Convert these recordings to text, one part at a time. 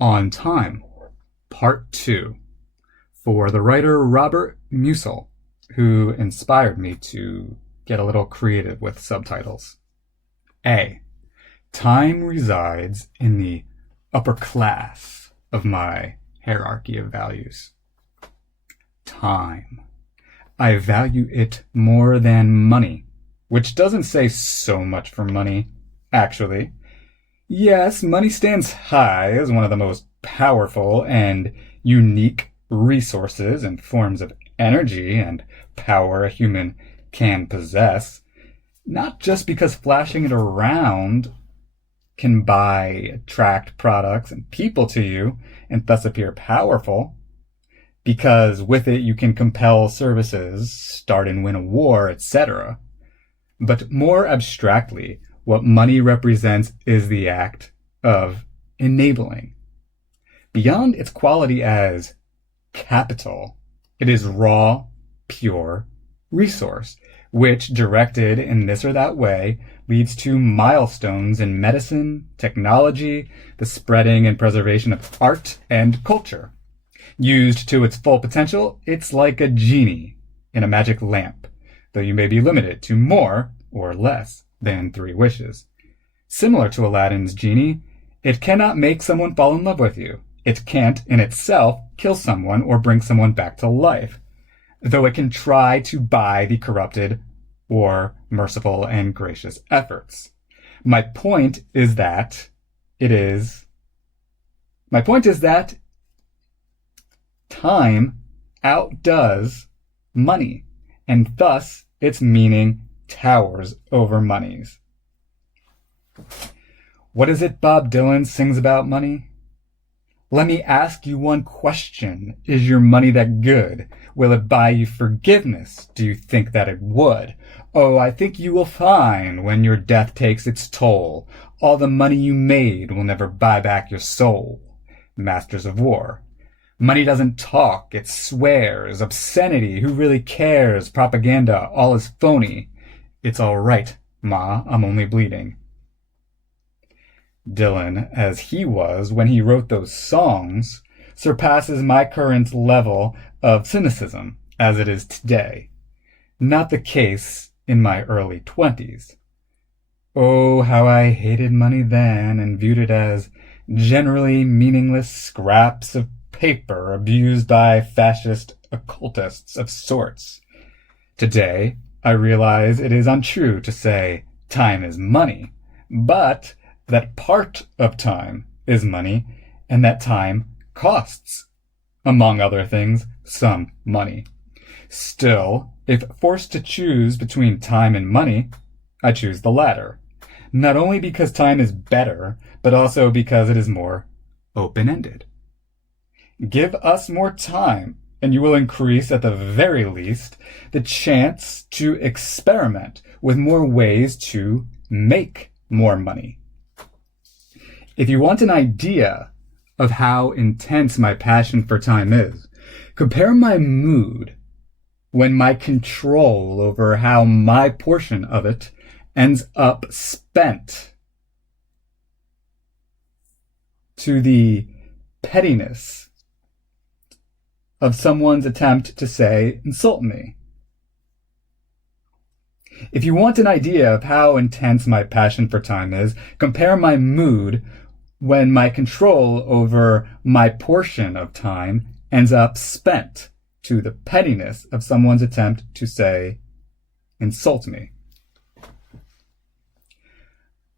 On Time, Part 2, for the writer Robert Musil, who inspired me to get a little creative with subtitles. A. Time resides in the upper class of my hierarchy of values. Time. I value it more than money, which doesn't say so much for money, actually. Yes, money stands high as one of the most powerful and unique resources and forms of energy and power a human can possess, not just because flashing it around can attract products and people to you and thus appear powerful, because with it you can compel services, start and win a war, etc. But more abstractly, what money represents is the act of enabling. Beyond its quality as capital, it is raw, pure resource, which, directed in this or that way, leads to milestones in medicine, technology, the spreading and preservation of art and culture. Used to its full potential, it's like a genie in a magic lamp, though you may be limited to more or less than 3 wishes. Similar to Aladdin's genie, it cannot make someone fall in love with you. It can't, in itself, kill someone or bring someone back to life, though it can try to buy the corrupted or merciful and gracious efforts. My point is that time outdoes money, and thus its meaning towers over money's. What is it Bob Dylan sings about money? Let me ask you one question. Is your money that good? Will it buy you forgiveness? Do you think that it would? Oh, I think you will find when your death takes its toll, all the money you made will never buy back your soul. Masters of War. Money doesn't talk, it swears, obscenity, who really cares, propaganda, all is phony. It's all right, Ma, I'm only bleeding. Dylan, as he was when he wrote those songs, surpasses my current level of cynicism as it is today. Not the case in my early 20s. Oh, how I hated money then and viewed it as generally meaningless scraps of paper abused by fascist occultists of sorts. Today, I realize it is untrue to say time is money, but that part of time is money, and that time costs, among other things, some money. Still, if forced to choose between time and money, I choose the latter. Not only because time is better, but also because it is more open-ended. Give us more time, and you will increase, at the very least, the chance to experiment with more ways to make more money. If you want an idea of how intense my passion for time is, compare my mood when my control over how my portion of it ends up spent to the pettiness of someone's attempt to, say, insult me. If you want an idea of how intense my passion for time is, compare my mood when my control over my portion of time ends up spent to the pettiness of someone's attempt to, say, insult me.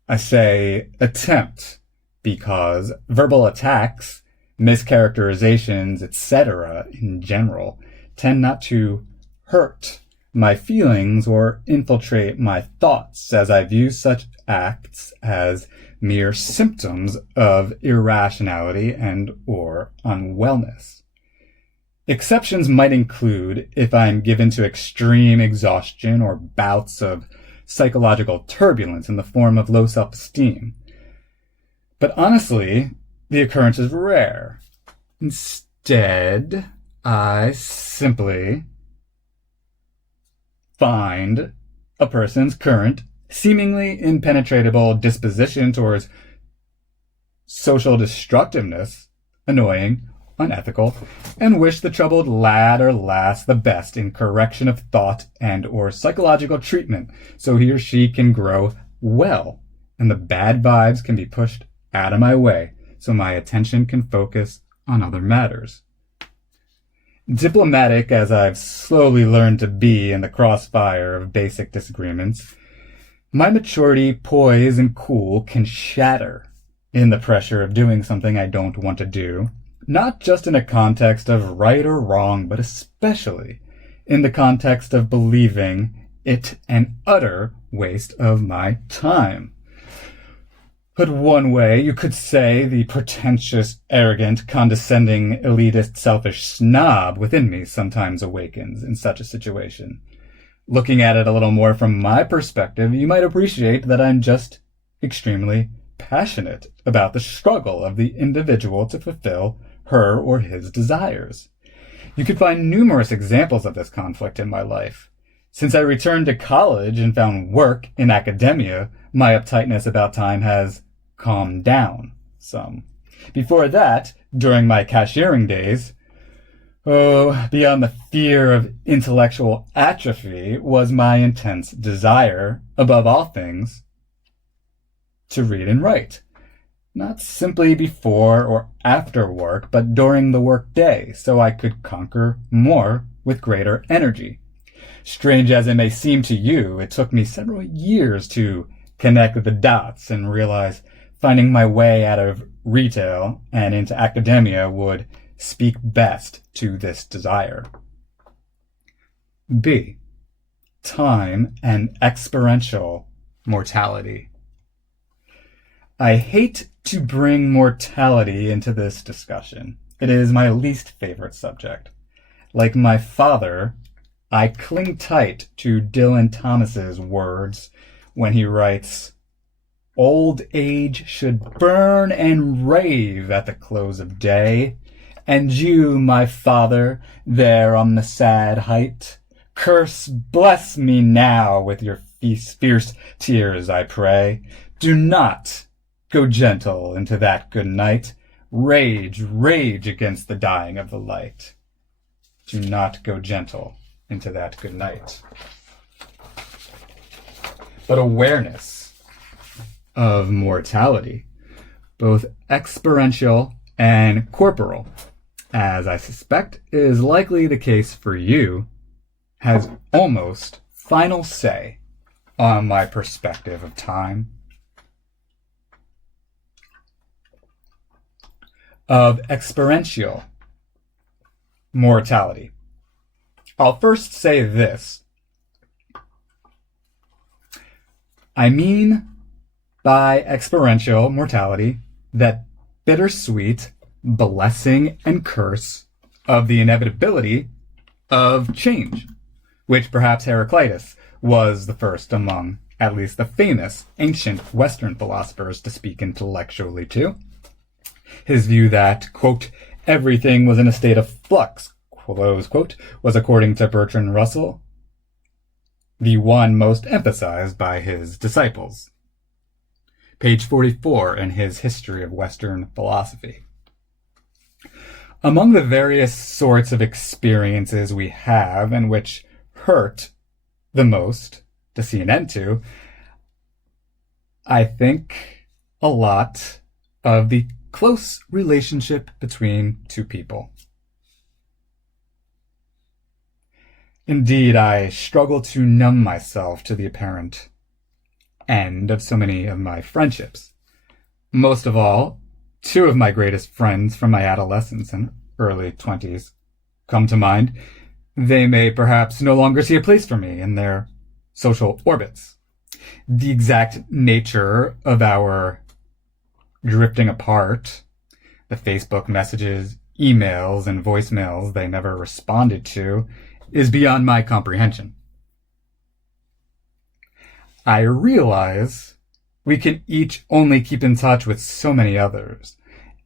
I say attempt because verbal attacks, mischaracterizations, etc. in general tend not to hurt my feelings or infiltrate my thoughts, as I view such acts as mere symptoms of irrationality and or unwellness. Exceptions might include if I'm given to extreme exhaustion or bouts of psychological turbulence in the form of low self-esteem. But honestly, the occurrence is rare. Instead, I simply find a person's current, seemingly impenetrable disposition towards social destructiveness annoying, unethical, and wish the troubled lad or lass the best in correction of thought and or psychological treatment so he or she can grow well, and the bad vibes can be pushed out of my way so my attention can focus on other matters. Diplomatic as I've slowly learned to be in the crossfire of basic disagreements, my maturity, poise, and cool can shatter in the pressure of doing something I don't want to do, not just in a context of right or wrong, but especially in the context of believing it an utter waste of my time. Put one way, you could say the pretentious, arrogant, condescending, elitist, selfish snob within me sometimes awakens in such a situation. Looking at it a little more from my perspective, you might appreciate that I'm just extremely passionate about the struggle of the individual to fulfill her or his desires. You could find numerous examples of this conflict in my life. Since I returned to college and found work in academia, my uptightness about time has calmed down some. Before that, during my cashiering days, beyond the fear of intellectual atrophy was my intense desire, above all things, to read and write. Not simply before or after work, but during the work day, so I could conquer more with greater energy. Strange as it may seem to you, it took me several years to connect the dots and realize finding my way out of retail and into academia would speak best to this desire. B. Time and experiential mortality. I hate to bring mortality into this discussion. It is my least favorite subject. Like my father, I cling tight to Dylan Thomas's words when he writes, "Old age should burn and rave at the close of day, and you, my father, there on the sad height, bless me now with your fierce tears, I pray. Do not go gentle into that good night. Rage, rage against the dying of the light. Do not go gentle into that good night." But awareness of mortality, both experiential and corporal, as I suspect is likely the case for you, has almost final say on my perspective of time. Of experiential mortality, I'll first say this. I mean by experiential mortality that bittersweet blessing and curse of the inevitability of change, which perhaps Heraclitus was the first among at least the famous ancient Western philosophers to speak intellectually to. His view that, quote, everything was in a state of flux, close quote, was, according to Bertrand Russell, the one most emphasized by his disciples. Page 44 in his History of Western Philosophy. Among the various sorts of experiences we have and which hurt the most to see an end to, I think a lot of the close relationship between two people. Indeed, I struggle to numb myself to the apparent end of so many of my friendships. Most of all, two of my greatest friends from my adolescence and early 20s come to mind. They may perhaps no longer see a place for me in their social orbits. The exact nature of our drifting apart, the Facebook messages, emails, and voicemails they never responded to, is beyond my comprehension. I realize we can each only keep in touch with so many others,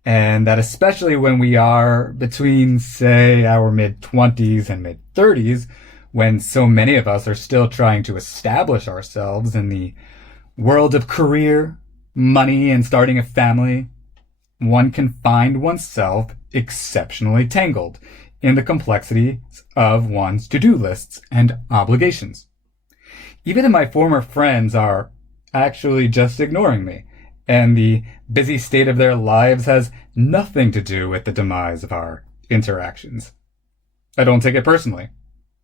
and that especially when we are between, say, our mid-20s and mid-30s, when so many of us are still trying to establish ourselves in the world of career, money, and starting a family, one can find oneself exceptionally tangled in the complexities of one's to-do lists and obligations. Even my former friends are actually just ignoring me, and the busy state of their lives has nothing to do with the demise of our interactions. I don't take it personally,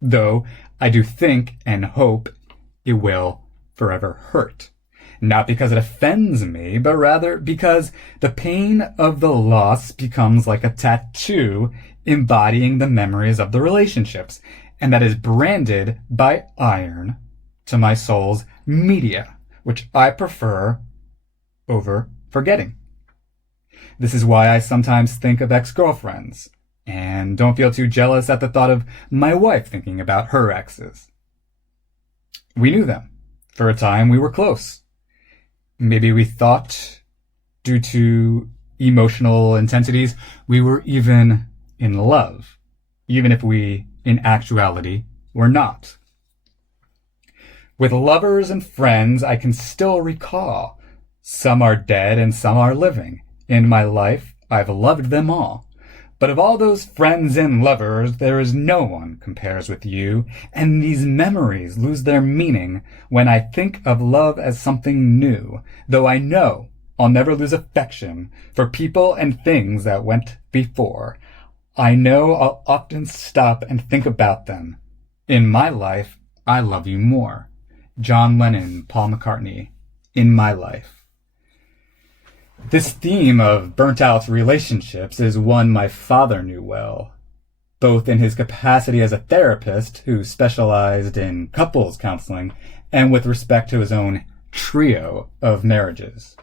though I do think and hope it will forever hurt. Not because it offends me, but rather because the pain of the loss becomes like a tattoo embodying the memories of the relationships, and that is branded by iron to my soul's media, which I prefer over forgetting. This is why I sometimes think of ex-girlfriends, and don't feel too jealous at the thought of my wife thinking about her exes. We knew them. For a time, we were close. Maybe we thought, due to emotional intensities, we were even in love, even if we, in actuality, were not. With lovers and friends, I can still recall. Some are dead and some are living. In my life, I've loved them all. But of all those friends and lovers, there is no one compares with you, and these memories lose their meaning when I think of love as something new, though I know I'll never lose affection for people and things that went before. I know I'll often stop and think about them. In my life, I love you more. John Lennon, Paul McCartney, in my life. This theme of burnt-out relationships is one my father knew well, both in his capacity as a therapist who specialized in couples counseling and with respect to his own trio of marriages.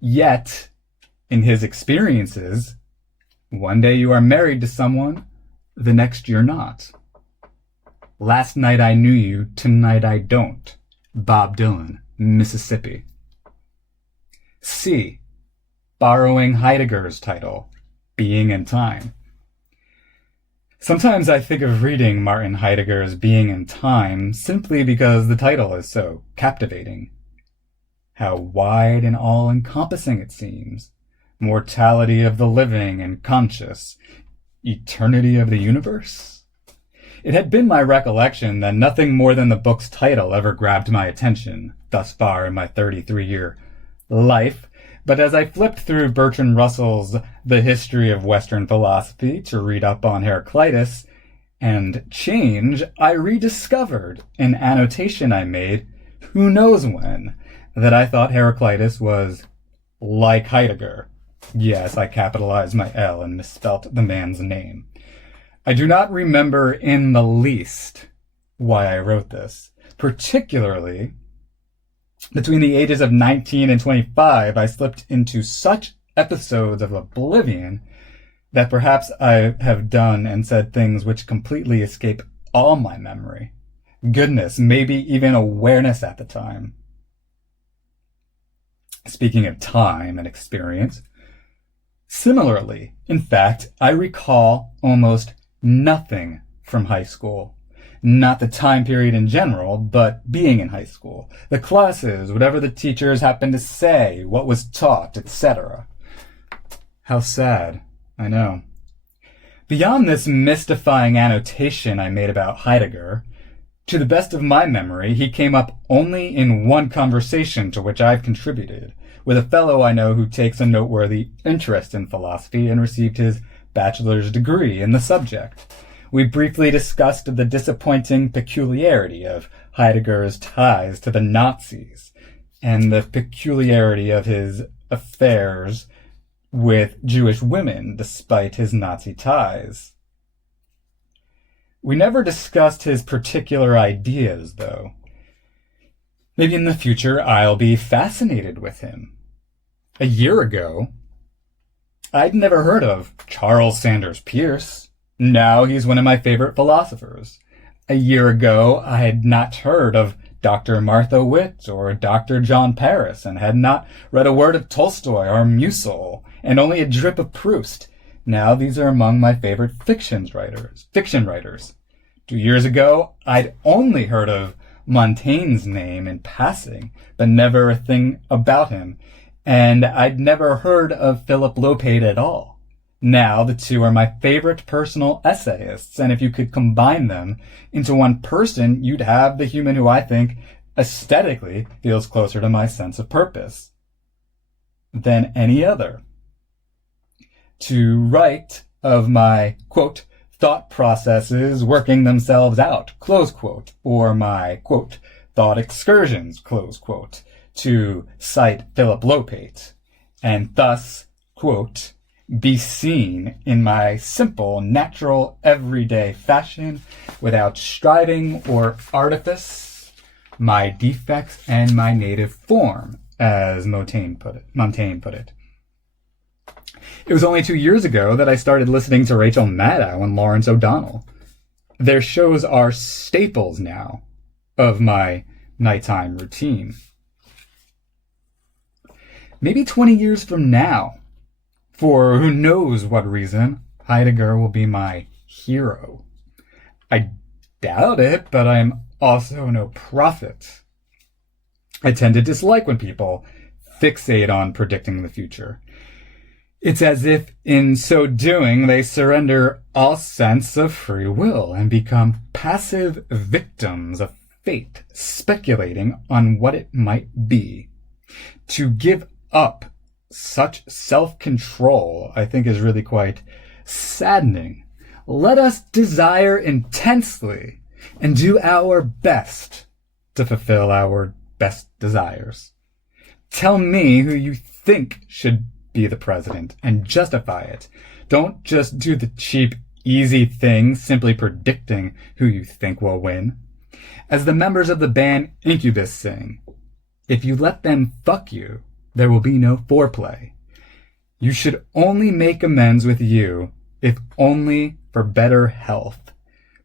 Yet, in his experiences, one day you are married to someone, the next you're not. Last night I knew you, tonight I don't. Bob Dylan, Mississippi. C. Borrowing Heidegger's title, Being in Time. Sometimes I think of reading Martin Heidegger's Being in Time simply because the title is so captivating. How wide and all-encompassing it seems. Mortality of the living and conscious. Eternity of the universe. It had been my recollection that nothing more than the book's title ever grabbed my attention thus far in my 33-year life. But as I flipped through Bertrand Russell's The History of Western Philosophy to read up on Heraclitus and change, I rediscovered an annotation I made, who knows when, that I thought Heraclitus was like Heidegger. Yes, I capitalized my L and misspelt the man's name. I do not remember in the least why I wrote this, particularly between the ages of 19 and 25, I slipped into such episodes of oblivion that perhaps I have done and said things which completely escape all my memory. Goodness, maybe even awareness at the time. Speaking of time and experience, similarly, in fact, I recall almost nothing from high school. Not the time period in general, but being in high school. The classes, whatever the teachers happened to say, what was taught, etc. How sad, I know. Beyond this mystifying annotation I made about Heidegger, to the best of my memory, he came up only in one conversation to which I've contributed, with a fellow I know who takes a noteworthy interest in philosophy and received his bachelor's degree in the subject. We briefly discussed the disappointing peculiarity of Heidegger's ties to the Nazis and the peculiarity of his affairs with Jewish women despite his Nazi ties. We never discussed his particular ideas, though. Maybe in the future I'll be fascinated with him. A year ago, I'd never heard of Charles Sanders Peirce. Now he's one of my favorite philosophers. A year ago, I had not heard of Dr. Martha Witt or Dr. John Paris and had not read a word of Tolstoy or Musil and only a drip of Proust. Now these are among my favorite fiction writers. 2 years ago, I'd only heard of Montaigne's name in passing, but never a thing about him. And I'd never heard of Philip Lopate at all. Now the two are my favorite personal essayists, and if you could combine them into one person, you'd have the human who I think aesthetically feels closer to my sense of purpose than any other. To write of my, quote, thought processes working themselves out, close quote, or my, quote, thought excursions, close quote, to cite Philip Lopate, and thus, quote, be seen in my simple, natural, everyday fashion without striving or artifice, my defects and my native form, as Montaigne put it. It was only 2 years ago that I started listening to Rachel Maddow and Lawrence O'Donnell. Their shows are staples now of my nighttime routine. Maybe 20 years from now, for who knows what reason, Heidegger will be my hero. I doubt it, but I'm also no prophet. I tend to dislike when people fixate on predicting the future. It's as if in so doing they surrender all sense of free will and become passive victims of fate, speculating on what it might be. To give up such self-control, I think, is really quite saddening. Let us desire intensely and do our best to fulfill our best desires. Tell me who you think should be the president and justify it. Don't just do the cheap, easy thing, simply predicting who you think will win. As the members of the band Incubus sing, if you let them fuck you, there will be no foreplay. You should only make amends with you, if only for better health.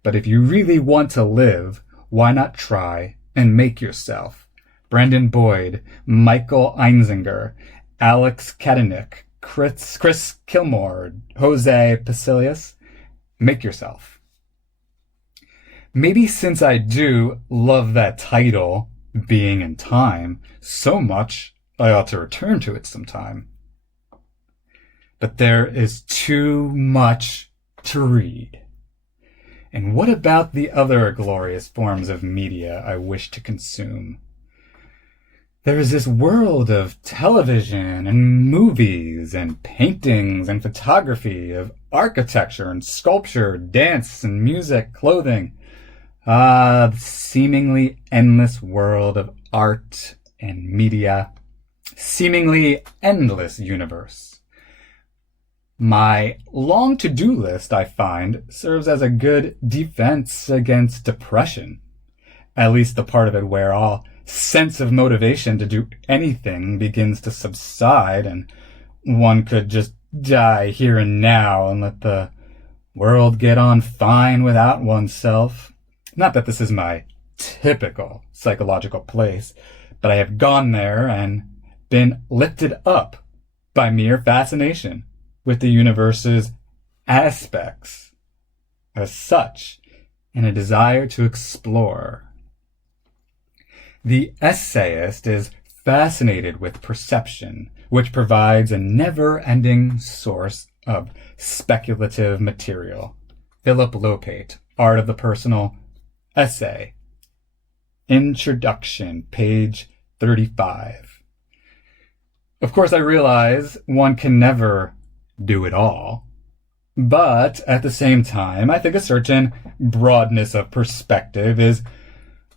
But if you really want to live, why not try and make yourself? Brandon Boyd, Michael Einzinger, Alex Kadenik, Chris Kilmore, Jose Pasilius, make yourself. Maybe since I do love that title, Being in Time, so much, I ought to return to it sometime. But there is too much to read. And what about the other glorious forms of media I wish to consume? There is this world of television and movies and paintings and photography, of architecture and sculpture, dance and music, clothing. The seemingly endless world of art and media. Seemingly endless universe. My long to-do list, I find, serves as a good defense against depression. At least the part of it where all sense of motivation to do anything begins to subside and one could just die here and now and let the world get on fine without oneself. Not that this is my typical psychological place, but I have gone there and been lifted up by mere fascination with the universe's aspects as such, and a desire to explore. The essayist is fascinated with perception, which provides a never-ending source of speculative material. Philip Lopate, Art of the Personal Essay. Introduction, page 35. Of course, I realize one can never do it all, but at the same time, I think a certain broadness of perspective is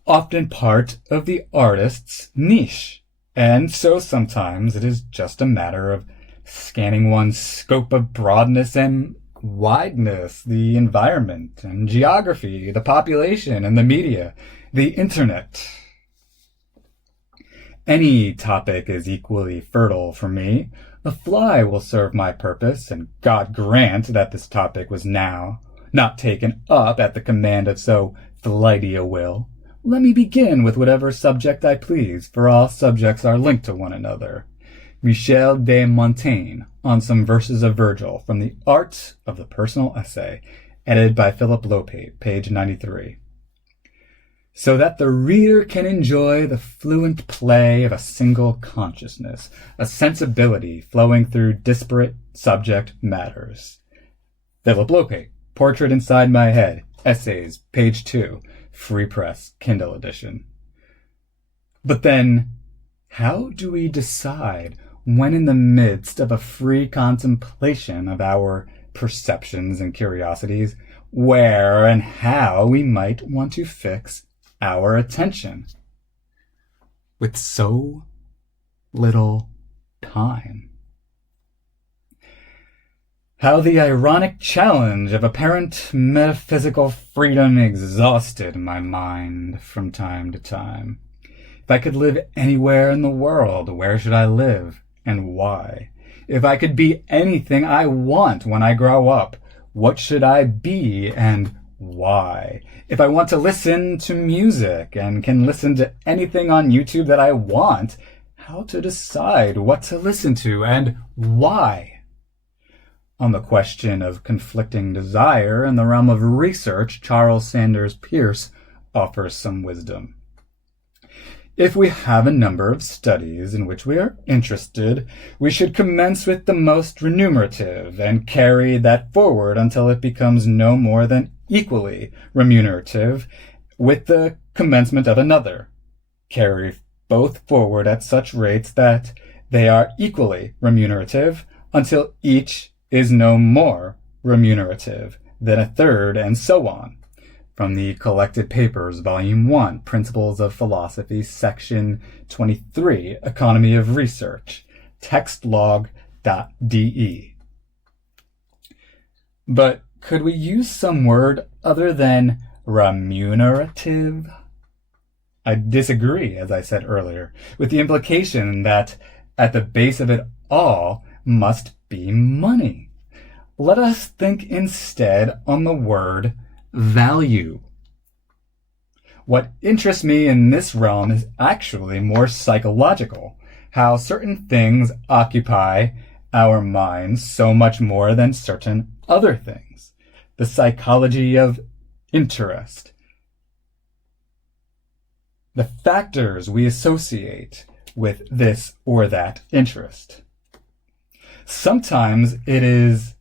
often part of the artist's niche, and so sometimes it is just a matter of scanning one's scope of broadness and wideness, the environment and geography, the population and the media, the internet. Any topic is equally fertile for me. A fly will serve my purpose, and God grant that this topic was now not taken up at the command of so flighty a will. Let me begin with whatever subject I please, for all subjects are linked to one another. Michel de Montaigne, on some verses of Virgil, from the Art of the Personal Essay, edited by Philip Lopate, page 93. so that the reader can enjoy the fluent play of a single consciousness, a sensibility flowing through disparate subject matters. Philip Lope, Portrait Inside My Head, Essays, page 2, Free Press, Kindle edition. But then, how do we decide when in the midst of a free contemplation of our perceptions and curiosities, where and how we might want to fix our attention with so little time? How the ironic challenge of apparent metaphysical freedom exhausted my mind from time to time. If I could live anywhere in the world, where should I live and why? If I could be anything I want when I grow up, what should I be and why? If I want to listen to music and can listen to anything on YouTube that I want, how to decide what to listen to and why? On the question of conflicting desire in the realm of research, Charles Sanders Peirce offers some wisdom. If we have a number of studies in which we are interested, we should commence with the most remunerative and carry that forward until it becomes no more than equally remunerative with the commencement of another. Carry both forward at such rates that they are equally remunerative until each is no more remunerative than a third, and so on. From the Collected Papers, Volume 1, Principles of Philosophy, Section 23, Economy of Research, textlog.de. But could we use some word other than remunerative? I disagree, as I said earlier, with the implication that at the base of it all must be money. Let us think instead on the word value. What interests me in this realm is actually more psychological, how certain things occupy our minds so much more than certain other things. The psychology of interest. The factors we associate with this or that interest. Sometimes it is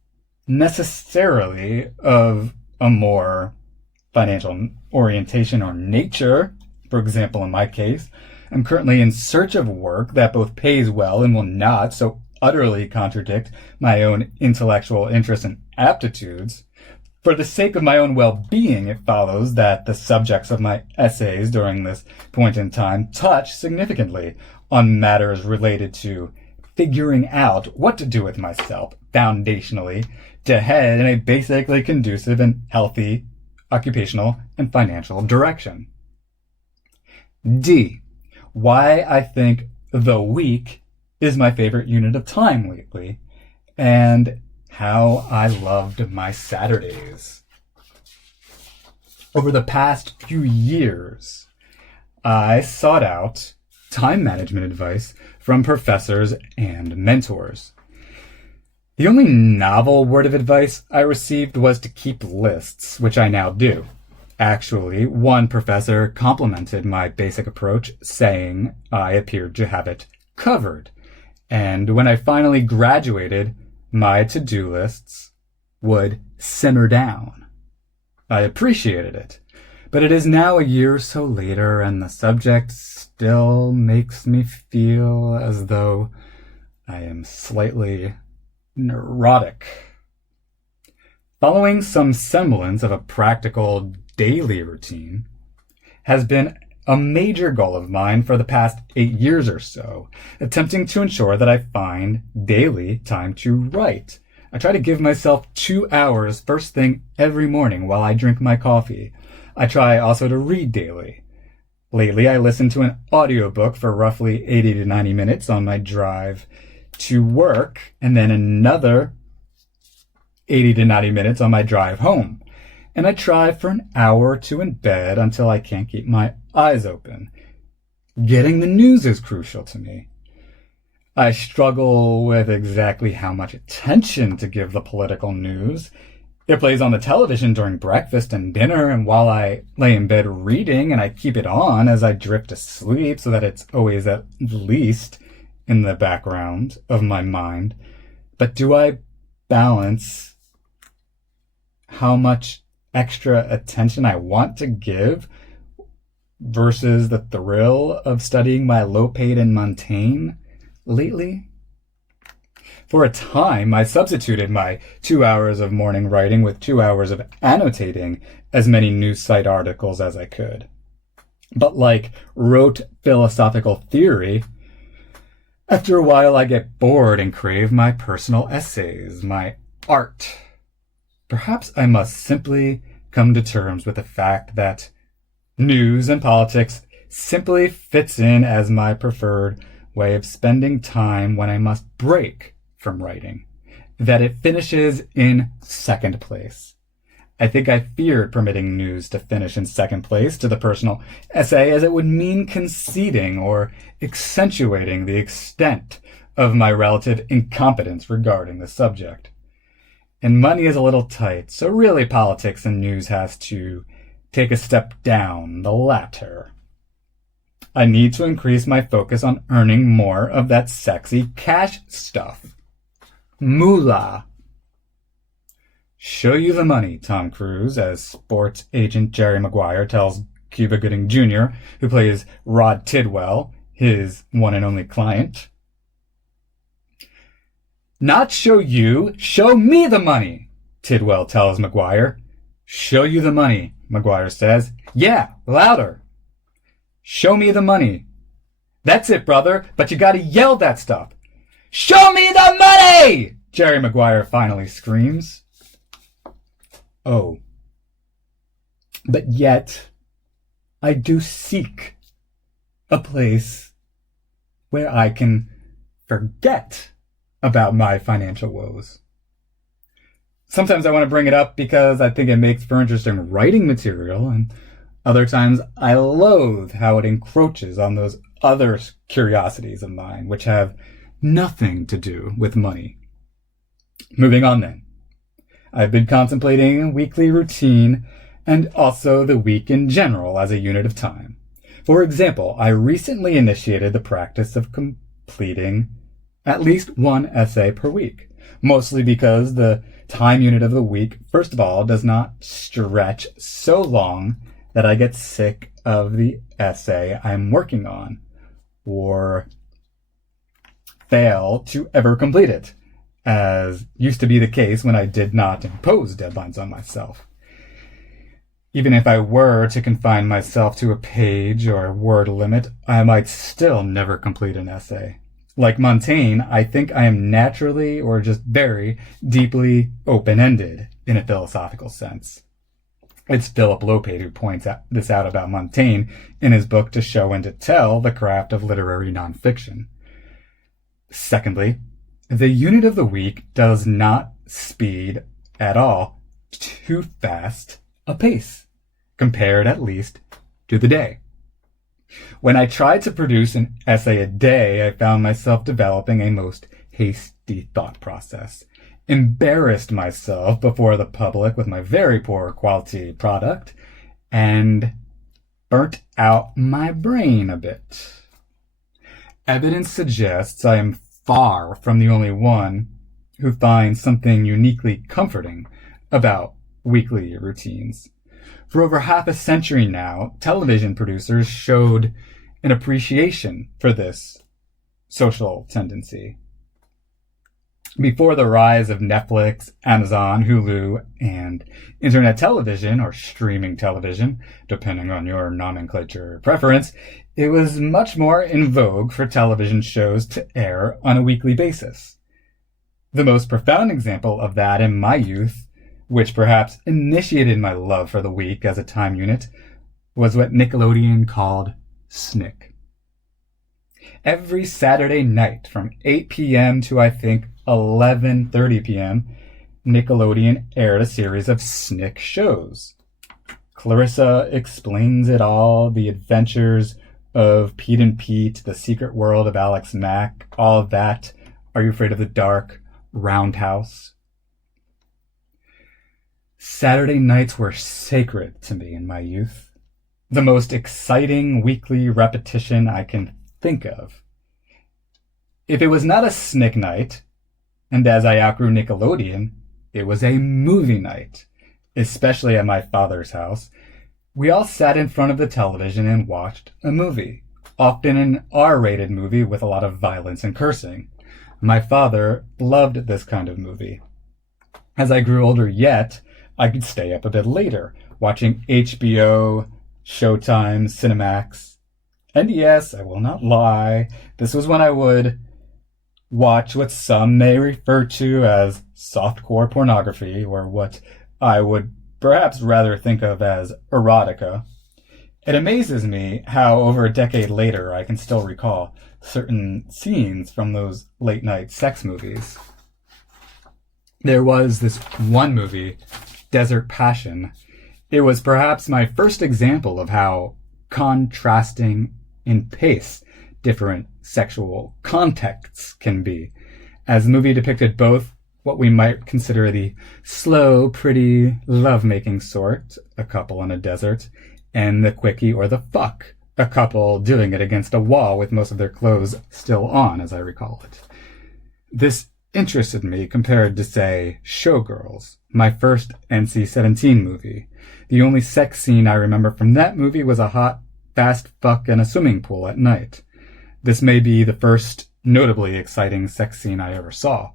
necessarily of a more financial orientation or nature. For example, in my case, I'm currently in search of work that both pays well and will not so utterly contradict my own intellectual interests and aptitudes. For the sake of my own well-being, it follows that the subjects of my essays during this point in time touch significantly on matters related to figuring out what to do with myself foundationally to head in a basically conducive and healthy occupational and financial direction. D. Why I think the week is my favorite unit of time lately, and how I loved my Saturdays. Over the past few years, I sought out time management advice from professors and mentors. The only novel word of advice I received was to keep lists, which I now do. Actually, one professor complimented my basic approach, saying I appeared to have it covered. And when I finally graduated, my to-do lists would simmer down. I appreciated it, but it is now a year or so later, and the subject still makes me feel as though I am slightly neurotic. Following some semblance of a practical daily routine has been a major goal of mine for the past 8 years or so, attempting to ensure that I find daily time to write. I try to give myself 2 hours first thing every morning while I drink my coffee. I try also to read daily. Lately, I listen to an audiobook for roughly 80 to 90 minutes on my drive to work, and then another 80 to 90 minutes on my drive home. And I try for an hour or two in bed until I can't keep my eyes open. Getting the news is crucial to me. I struggle with exactly how much attention to give the political news. It plays on the television during breakfast and dinner, and while I lay in bed reading, and I keep it on as I drift asleep so that it's always at least in the background of my mind. But do I balance how much extra attention I want to give versus the thrill of studying my low-paid and mundane lately? For a time, I substituted my 2 hours of morning writing with 2 hours of annotating as many news site articles as I could. But like rote philosophical theory, after a while I get bored and crave my personal essays, my art. Perhaps I must simply come to terms with the fact that news and politics simply fits in as my preferred way of spending time when I must break from writing, that it finishes in second place. I think I feared permitting news to finish in second place to the personal essay, as it would mean conceding or accentuating the extent of my relative incompetence regarding the subject. And money is a little tight, so really politics and news has to take a step down the ladder. I need to increase my focus on earning more of that sexy cash stuff. Moolah. Show you the money, Tom Cruise, as sports agent Jerry Maguire tells Cuba Gooding Jr., who plays Rod Tidwell, his one and only client. Not show you, show me the money, Tidwell tells Maguire. Show you the money, Maguire says. Yeah, louder. Show me the money. That's it, brother, but you gotta yell that stuff. Show me the money! Jerry Maguire finally screams. Oh. But yet, I do seek a place where I can forget about my financial woes. Sometimes I want to bring it up because I think it makes for interesting writing material, and other times I loathe how it encroaches on those other curiosities of mine, which have nothing to do with money. Moving on then. I've been contemplating a weekly routine and also the week in general as a unit of time. For example, I recently initiated the practice of completing at least one essay per week, mostly because the time unit of the week, first of all, does not stretch so long that I get sick of the essay I'm working on or fail to ever complete it, as used to be the case when I did not impose deadlines on myself. Even if I were to confine myself to a page or word limit, I might still never complete an essay. Like Montaigne, I think I am naturally or just very deeply open-ended in a philosophical sense. It's Philip Lopate who points this out about Montaigne in his book To Show and to Tell, The Craft of Literary Nonfiction. Secondly, the unit of the week does not speed at all too fast a pace, compared at least to the day. When I tried to produce an essay a day, I found myself developing a most hasty thought process, embarrassed myself before the public with my very poor quality product, and burnt out my brain a bit. Evidence suggests I am far from the only one who finds something uniquely comforting about weekly routines. For over half a century now, television producers showed an appreciation for this social tendency. Before the rise of Netflix, Amazon, Hulu, and internet television, or streaming television, depending on your nomenclature preference, it was much more in vogue for television shows to air on a weekly basis. The most profound example of that in my youth, which perhaps initiated my love for the week as a time unit, was what Nickelodeon called Snick. Every Saturday night from 8 p.m. to, I think, 11:30 p.m., Nickelodeon aired a series of Snick shows. Clarissa Explains It All, The Adventures of Pete and Pete, The Secret World of Alex Mack, All of That, Are You Afraid of the Dark, Roundhouse. Saturday nights were sacred to me in my youth. The most exciting weekly repetition I can think of. If it was not a Snick night, and as I outgrew Nickelodeon, it was a movie night, especially at my father's house. We all sat in front of the television and watched a movie, often an R-rated movie with a lot of violence and cursing. My father loved this kind of movie. As I grew older yet, I could stay up a bit later, watching HBO, Showtime, Cinemax. And yes, I will not lie, this was when I would watch what some may refer to as softcore pornography, or what I would perhaps rather think of as erotica. It amazes me how over a decade later I can still recall certain scenes from those late night sex movies. There was this one movie, Desert Passion. It was perhaps my first example of how contrasting in pace different sexual contexts can be, as the movie depicted both what we might consider the slow, pretty, love-making sort, a couple in a desert, and the quickie or the fuck, a couple doing it against a wall with most of their clothes still on, as I recall it. This interested me compared to, say, Showgirls, my first NC-17 movie. The only sex scene I remember from that movie was a hot, fast fuck in a swimming pool at night. This may be the first notably exciting sex scene I ever saw.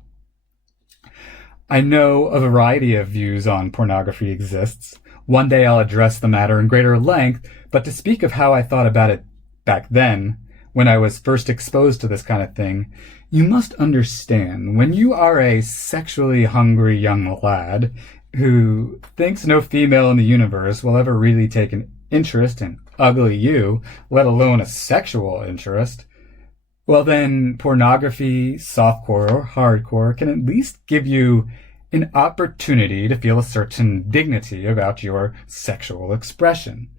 I know a variety of views on pornography exists. One day I'll address the matter in greater length, but to speak of how I thought about it back then, when I was first exposed to this kind of thing, you must understand, when you are a sexually hungry young lad who thinks no female in the universe will ever really take an interest in ugly you, let alone a sexual interest, well then pornography, softcore or hardcore, can at least give you an opportunity to feel a certain dignity about your sexual expression.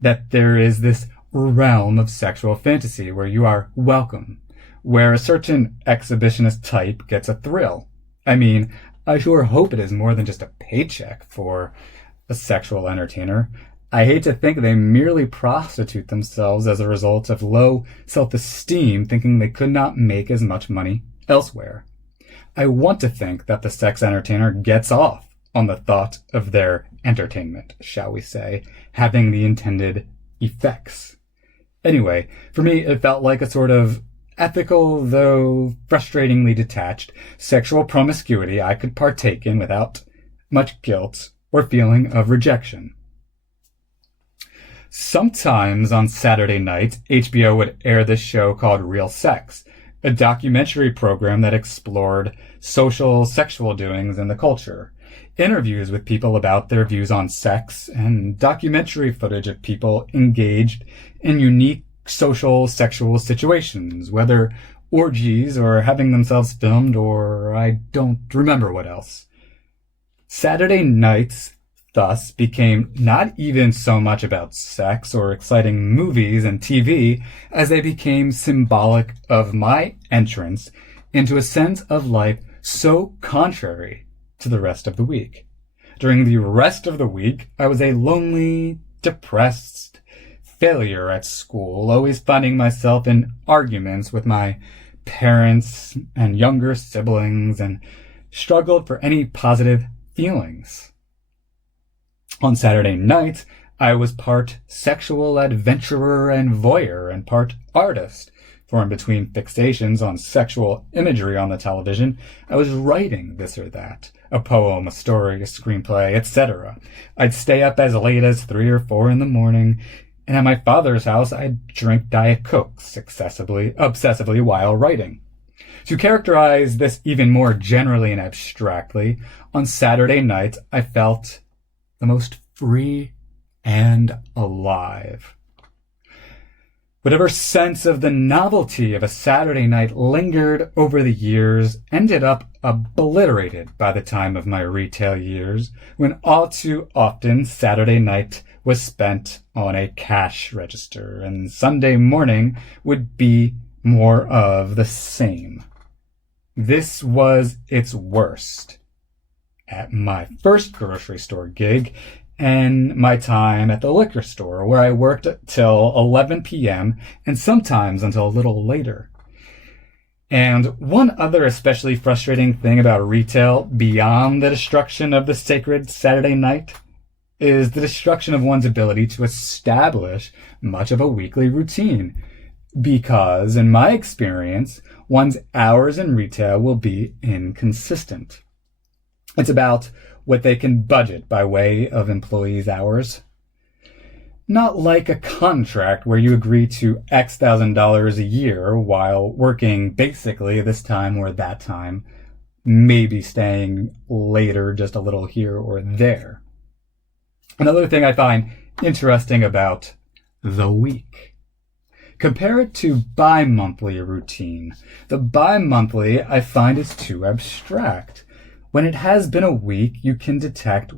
That there is this realm of sexual fantasy where you are welcome, where a certain exhibitionist type gets a thrill. I mean, I sure hope it is more than just a paycheck for a sexual entertainer. I hate to think they merely prostitute themselves as a result of low self-esteem, thinking they could not make as much money elsewhere. I want to think that the sex entertainer gets off on the thought of their entertainment, shall we say, having the intended effects. Anyway, for me, it felt like a sort of ethical, though frustratingly detached, sexual promiscuity I could partake in without much guilt or feeling of rejection. Sometimes on Saturday nights, HBO would air this show called Real Sex, a documentary program that explored social sexual doings in the culture, interviews with people about their views on sex, and documentary footage of people engaged in unique social sexual situations, whether orgies or having themselves filmed or I don't remember what else. Saturday nights thus became not even so much about sex or exciting movies and TV as they became symbolic of my entrance into a sense of life so contrary to the rest of the week. During the rest of the week, I was a lonely, depressed failure at school, always finding myself in arguments with my parents and younger siblings and struggled for any positive feelings. On Saturday nights, I was part sexual adventurer and voyeur and part artist, for in between fixations on sexual imagery on the television, I was writing this or that, a poem, a story, a screenplay, etc. I'd stay up as late as 3 or 4 in the morning, and at my father's house, I'd drink Diet Cokes obsessively while writing. To characterize this even more generally and abstractly, on Saturday nights, I felt the most free and alive. Whatever sense of the novelty of a Saturday night lingered over the years ended up obliterated by the time of my retail years, when all too often Saturday night was spent on a cash register, and Sunday morning would be more of the same. This was its worst. at my first grocery store gig and my time at the liquor store, where I worked till 11 p.m. and sometimes until a little later. And one other especially frustrating thing about retail, beyond the destruction of the sacred Saturday night, is the destruction of one's ability to establish much of a weekly routine. Because, in my experience, one's hours in retail will be inconsistent. It's about what they can budget by way of employees' hours. Not like a contract where you agree to X thousand dollars a year while working basically this time or that time, maybe staying later just a little here or there. Another thing I find interesting about the week. Compare it to bi-monthly routine. The bi-monthly I find is too abstract. When it has been a week, you can detect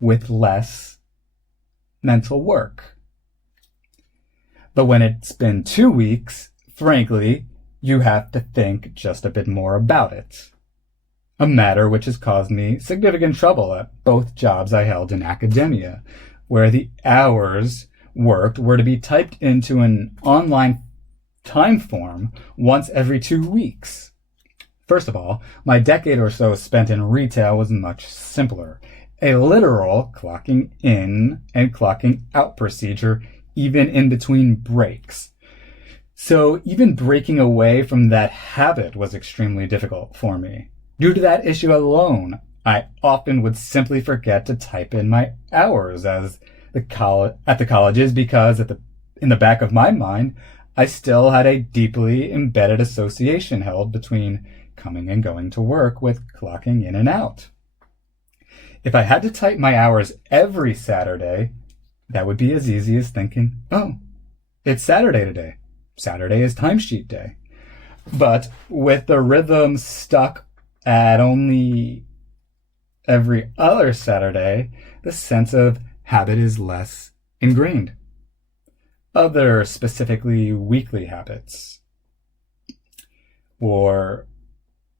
with less mental work. But when it's been 2 weeks, frankly, you have to think just a bit more about it. A matter which has caused me significant trouble at both jobs I held in academia, where the hours worked were to be typed into an online time form once every 2 weeks. First of all, my decade or so spent in retail was much simpler. A literal clocking in and clocking out procedure, even in between breaks. So even breaking away from that habit was extremely difficult for me. Due to that issue alone, I often would simply forget to type in my hours at the colleges because in the back of my mind, I still had a deeply embedded association held between coming and going to work with clocking in and out. If I had to type my hours every Saturday, that would be as easy as thinking, oh, it's Saturday today. Saturday is timesheet day. But with the rhythm stuck at only every other Saturday, the sense of habit is less ingrained. Other specifically weekly habits, or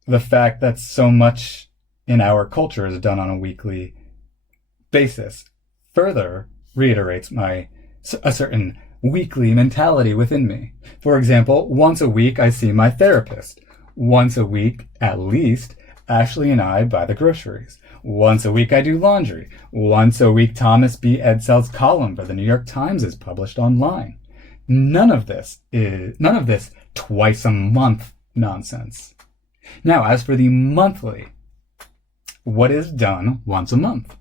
the fact that so much in our culture is done on a weekly basis, further reiterates a certain weekly mentality within me. For example, once a week I see my therapist. Once a week, at least, Ashley and I buy the groceries. Once a week I do laundry. Once a week Thomas B. Edsell's column for the New York Times is published online. None of this twice a month nonsense. Now, as for the monthly, what is done once a month?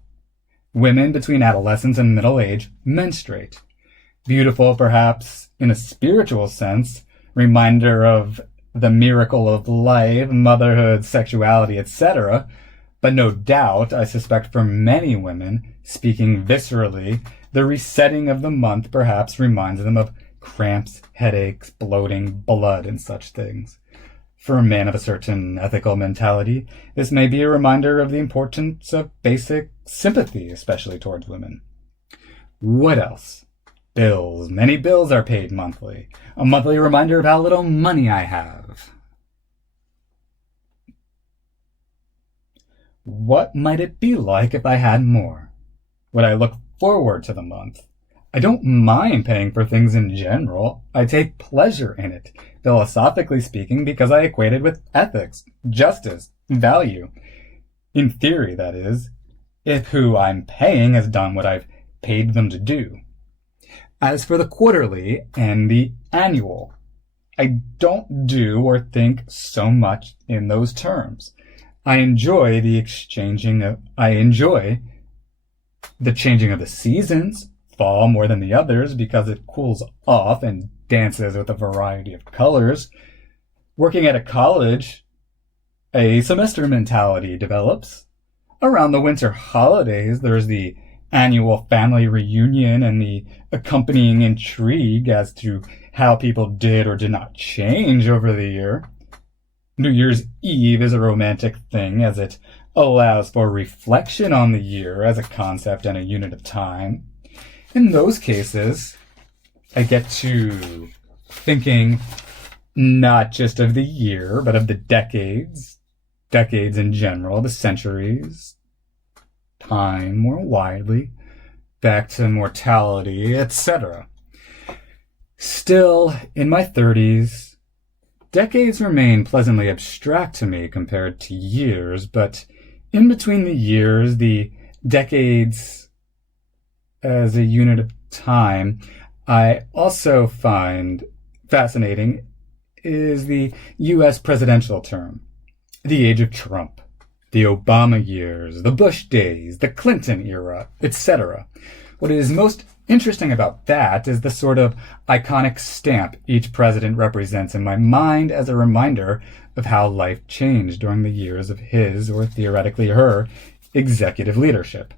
Women between adolescence and middle age menstruate. Beautiful, perhaps, in a spiritual sense, reminder of the miracle of life, motherhood, sexuality, etc. But no doubt, I suspect for many women, speaking viscerally, the resetting of the month perhaps reminds them of cramps, headaches, bloating, blood, and such things. For a man of a certain ethical mentality, this may be a reminder of the importance of basic sympathy, especially towards women. What else? Bills. Many bills are paid monthly. A monthly reminder of how little money I have. What might it be like if I had more? Would I look forward to the month? I don't mind paying for things in general. I take pleasure in it, philosophically speaking, because I equate it with ethics, justice, value. In theory, that is, if who I'm paying has done what I've paid them to do. As for the quarterly and the annual, I don't do or think so much in those terms. I enjoy the changing of the seasons, fall more than the others because it cools off and dances with a variety of colors. Working at a college, a semester mentality develops. Around the winter holidays, there's the annual family reunion and the accompanying intrigue as to how people did or did not change over the year. New Year's Eve is a romantic thing as it allows for reflection on the year as a concept and a unit of time. In those cases, I get to thinking not just of the year, but of the decades, decades in general, the centuries, time more widely, back to mortality, etc. Still, in my 30s, decades remain pleasantly abstract to me compared to years, but in between the years, the decades as a unit of time, I also find fascinating is the U.S. presidential term, the age of Trump, the Obama years, the Bush days, the Clinton era, etc. What is most interesting about that is the sort of iconic stamp each president represents in my mind as a reminder of how life changed during the years of his, or theoretically her, executive leadership.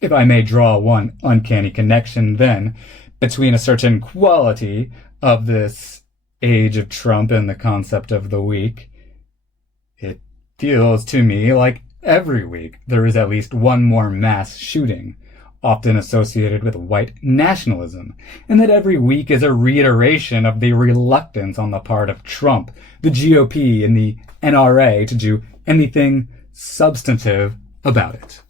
If I may draw one uncanny connection, then, between a certain quality of this age of Trump and the concept of the week, it feels to me like every week there is at least one more mass shooting, often associated with white nationalism, and that every week is a reiteration of the reluctance on the part of Trump, the GOP, and the NRA to do anything substantive about it.